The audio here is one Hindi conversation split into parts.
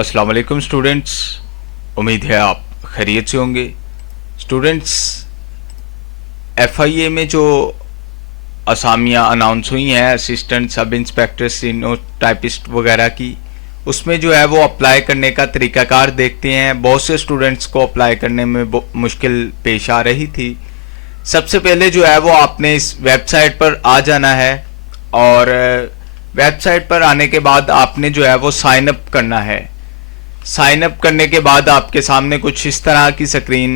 अस्सलाम वालेकुम स्टूडेंट्स। उम्मीद है आप खैरियत से होंगे। स्टूडेंट्स, एफआईए में जो असामियाँ अनाउंस हुई हैं असिस्टेंट सब इंस्पेक्टर स्टेनोटाइपिस्ट वगैरह की, उसमें जो है वो अप्लाई करने का तरीक़ाकार देखते हैं। बहुत से स्टूडेंट्स को अप्लाई करने में मुश्किल पेश आ रही थी। सबसे पहले जो है वो आपने इस वेबसाइट पर आ जाना है और वेबसाइट पर आने के बाद आपने जो है वो साइन अप करना है। साइन अप करने के बाद आपके सामने कुछ इस तरह की स्क्रीन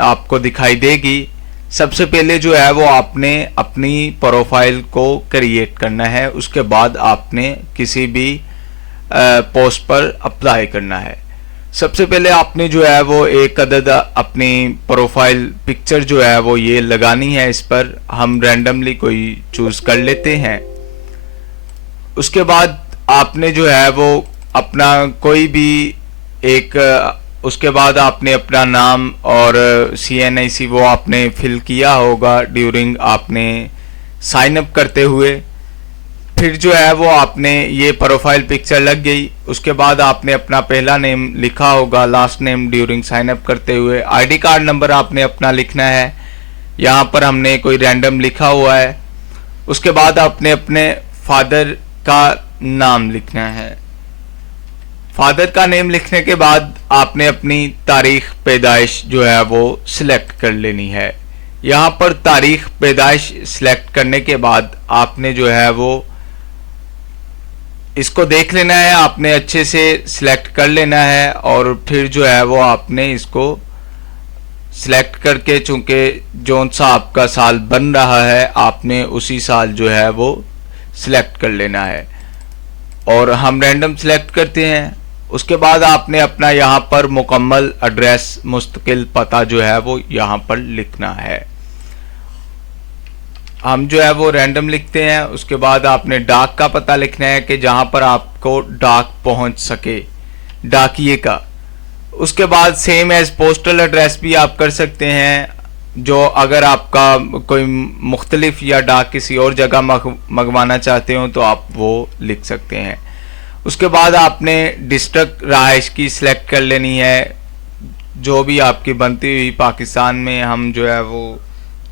आपको दिखाई देगी। सबसे पहले जो है वो आपने अपनी प्रोफाइल को क्रिएट करना है, उसके बाद आपने किसी भी पोस्ट पर अप्लाई करना है। सबसे पहले आपने जो है वो एक अदद अपनी प्रोफाइल पिक्चर जो है वो ये लगानी है। इस पर हम रैंडमली कोई चूज कर लेते हैं। उसके बाद आपने जो है वो अपना कोई भी एक उसके बाद आपने अपना नाम और CNIC वो आपने फिल किया होगा ड्यूरिंग आपने साइन अप करते हुए। फिर जो है वो आपने ये प्रोफाइल पिक्चर लग गई। उसके बाद आपने अपना पहला नेम लिखा होगा, last name during sign up करते हुए। आईडी कार्ड नंबर आपने अपना लिखना है, यहाँ पर हमने कोई रैंडम लिखा हुआ है। उसके बाद आपने अपने फादर का नाम लिखना है। फादर का नेम लिखने के बाद आपने अपनी तारीख पैदाइश जो है वो सिलेक्ट कर लेनी है। यहाँ पर तारीख पैदाइश सिलेक्ट करने के बाद आपने जो है वो इसको देख लेना है, आपने अच्छे से सिलेक्ट कर लेना है और फिर जो है वो आपने इसको सिलेक्ट करके, चूंकि जौन सा आपका साल बन रहा है आपने उसी साल जो है वो सिलेक्ट कर लेना है और हम रैंडम सिलेक्ट करते हैं। उसके बाद आपने अपना यहाँ पर मुकम्मल एड्रेस मुस्तकिल पता जो है वो यहाँ पर लिखना है। हम जो है वो रैंडम लिखते हैं। उसके बाद आपने डाक का पता लिखना है कि जहाँ पर आपको डाक पहुँच सके, डाकिए का। उसके बाद सेम एज पोस्टल एड्रेस भी आप कर सकते हैं, जो अगर आपका कोई मुख्तलिफ या डाक किसी और जगह मंगवाना चाहते हो तो आप वो लिख सकते हैं। उसके बाद आपने डिस्ट्रिक्ट रहाइश की सिलेक्ट कर लेनी है, जो भी आपकी बनती हुई। पाकिस्तान में हम जो है वो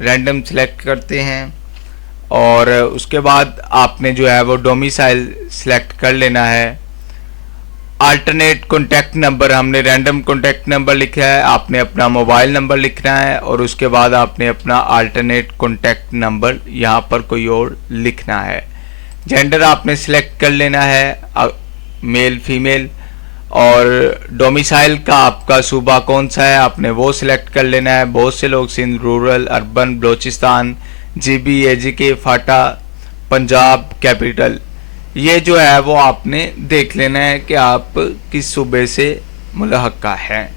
रैंडम सिलेक्ट करते हैं और उसके बाद आपने जो है वो डोमिसाइल सिलेक्ट कर लेना है। अल्टरनेट कॉन्टैक्ट नंबर हमने रैंडम कॉन्टैक्ट नंबर लिखा है, आपने अपना मोबाइल नंबर लिखना है और उसके बाद आपने अपना अल्टरनेट कॉन्टैक्ट नंबर यहाँ पर कोई और लिखना है। जेंडर आपने सिलेक्ट कर लेना है, मेल फीमेल, और डोमिसाइल का आपका सूबा कौन सा है आपने वो सिलेक्ट कर लेना है। बहुत से लोग Sindh, rural, urban, Balochistan, GB, AGK, FATA, Punjab, capital, ये जो है वो आपने देख लेना है कि आप किस सूबे से मुल्हक़ा हैं।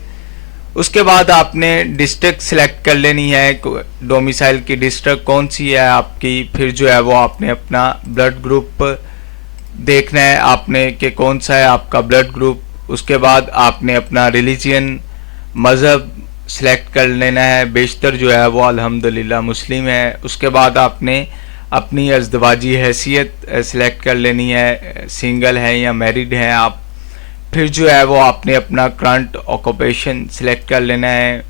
उसके बाद आपने डिस्ट्रिक्ट सिलेक्ट कर लेनी है, डोमिसाइल की डिस्ट्रिक्ट कौन सी है आपकी। फिर जो है वो आपने अपना ब्लड ग्रुप देखना है आपने कि कौन सा है आपका ब्लड ग्रुप। उसके बाद आपने अपना रिलीजियन, मज़हब सिलेक्ट कर लेना है। बेशतर जो है वो अल्हम्दुलिल्लाह मुस्लिम है। उसके बाद आपने अपनी अज़दवाजी हैसियत सिलेक्ट कर लेनी है, सिंगल हैं या मैरिड हैं आप। फिर जो है वो आपने अपना करंट ऑक्यूपेशन सिलेक्ट कर लेना है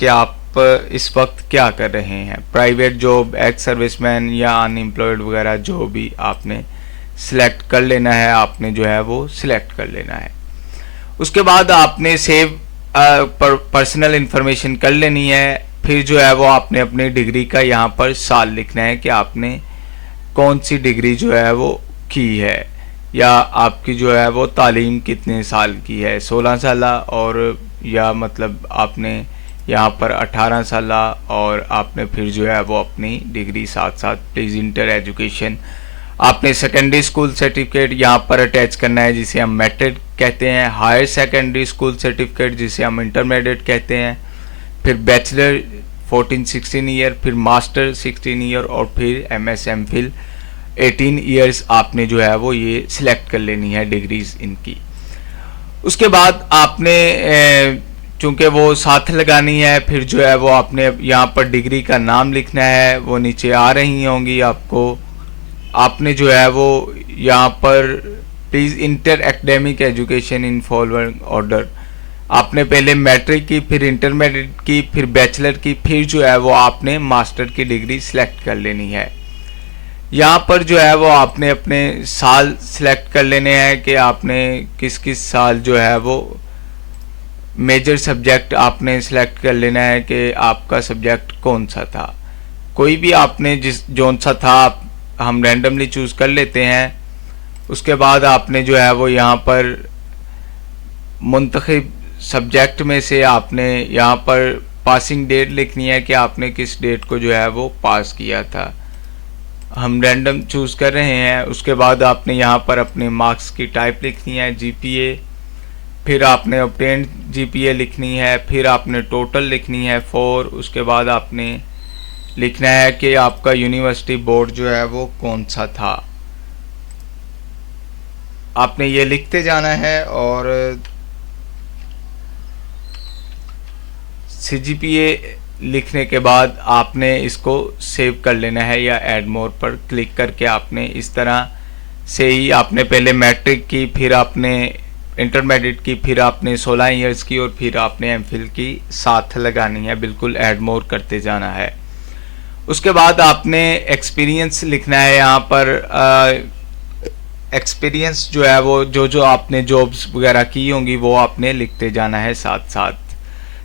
कि आप इस वक्त क्या कर रहे हैं, प्राइवेट जॉब, एक्स सर्विसमैन या अनएम्प्लॉयड वगैरह, जो भी आपने सिलेक्ट कर लेना है आपने जो है वो सिलेक्ट कर लेना है। उसके बाद आपने सेव पर्सनल इंफॉर्मेशन कर लेनी है। फिर जो है वो आपने अपनी डिग्री का यहाँ पर साल लिखना है कि आपने कौन सी डिग्री जो है वो की है, या आपकी जो है वो तालीम कितने साल की है, 16 साल और या मतलब आपने यहाँ पर 18 साल, और आपने फिर जो है वो अपनी डिग्री साथ साथ प्लीज़ इंटर एजुकेशन। आपने सेकेंडरी स्कूल सर्टिफिकेट यहाँ पर अटैच करना है जिसे हम मैट्रिक कहते हैं, हायर सेकेंडरी स्कूल सर्टिफिकेट जिसे हम इंटरमीडिएट कहते हैं, फिर बैचलर 14-16 ईयर, फिर मास्टर 16 ईयर और फिर MS MPhil 18 ईयर्स आपने जो है वो ये सिलेक्ट कर लेनी है डिग्रीज इनकी। उसके बाद आपने चूँकि वो साथ लगानी है, फिर जो है वो आपने यहाँ पर डिग्री का नाम लिखना है, वो नीचे आ रही होंगी आपको। आपने जो है वो यहाँ पर please inter academic education in following order. आपने पहले मैट्रिक की, फिर इंटरमीडिएट की, फिर बैचलर की, फिर जो है वो आपने मास्टर की डिग्री सिलेक्ट कर लेनी है। यहाँ पर जो है वो आपने अपने साल सिलेक्ट कर लेने हैं कि आपने किस किस साल जो है वो मेजर सब्जेक्ट आपने सिलेक्ट कर लेना है कि आपका सब्जेक्ट कौन सा था। कोई भी आपने जौन सा था हम रैंडमली चूज़ कर लेते हैं। उसके बाद आपने जो है वो यहाँ पर मुंतखब सब्जेक्ट में से आपने यहाँ पर पासिंग डेट लिखनी है कि आपने किस डेट को जो है वो पास किया था। हम रैंडम चूज़ कर रहे हैं। उसके बाद आपने यहाँ पर अपने मार्क्स की टाइप लिखनी है, जीपीए, फिर आपने ऑब्टेन्ड जीपीए लिखनी है, फिर आपने टोटल लिखनी है 4। उसके बाद आपने लिखना है कि आपका यूनिवर्सिटी बोर्ड जो है वो कौन सा था। आपने ये लिखते जाना है और सीजीपीए लिखने के बाद आपने इसको सेव कर लेना है या ऐड मोर पर क्लिक करके आपने इस तरह से ही आपने पहले मैट्रिक की, फिर आपने इंटरमीडिएट की, फिर आपने 16 इयर्स की और फिर आपने एमफिल की साथ लगानी है। बिल्कुल ऐड मोर करते जाना है। उसके बाद आपने एक्सपीरियंस लिखना है। यहाँ पर एक्सपीरियंस जो है वो जो आपने जॉब्स वगैरह की होंगी वो आपने लिखते जाना है साथ साथ।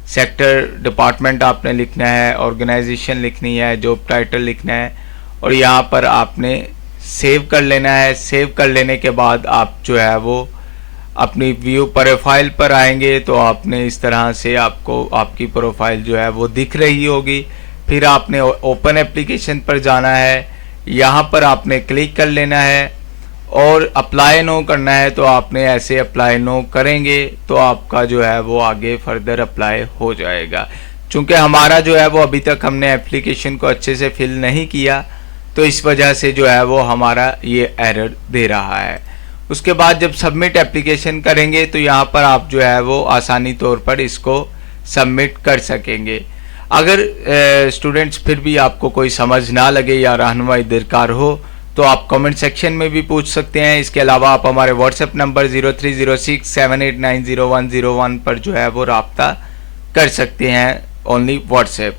सेक्टर डिपार्टमेंट आपने लिखना है, ऑर्गेनाइजेशन लिखनी है, जॉब टाइटल लिखना है और यहाँ पर आपने सेव कर लेना है। सेव कर लेने के बाद आप जो है वो अपनी व्यू प्रोफाइल पर आएंगे तो आपने इस तरह से आपको आपकी प्रोफाइल जो है वो दिख रही होगी। फिर आपने ओपन एप्लीकेशन पर जाना है, यहाँ पर आपने क्लिक कर लेना है और अप्लाई नो करना है। तो आपने ऐसे अप्लाई नो करेंगे तो आपका जो है वो आगे फर्दर अप्लाई हो जाएगा। चूँकि हमारा जो है वो अभी तक हमने एप्लीकेशन को अच्छे से फिल नहीं किया तो इस वजह से जो है वो हमारा ये एरर दे रहा है। उसके बाद जब सबमिट एप्लीकेशन करेंगे तो यहाँ पर आप जो है वो आसानी तौर पर इसको सबमिट कर सकेंगे। अगर स्टूडेंट्स फिर भी आपको कोई समझ ना लगे या रहनुमाई दरकार हो तो आप कमेंट सेक्शन में भी पूछ सकते हैं। इसके अलावा आप हमारे व्हाट्सएप नंबर 030678900101 पर जो है वो राब्ता कर सकते हैं, ओनली व्हाट्सएप।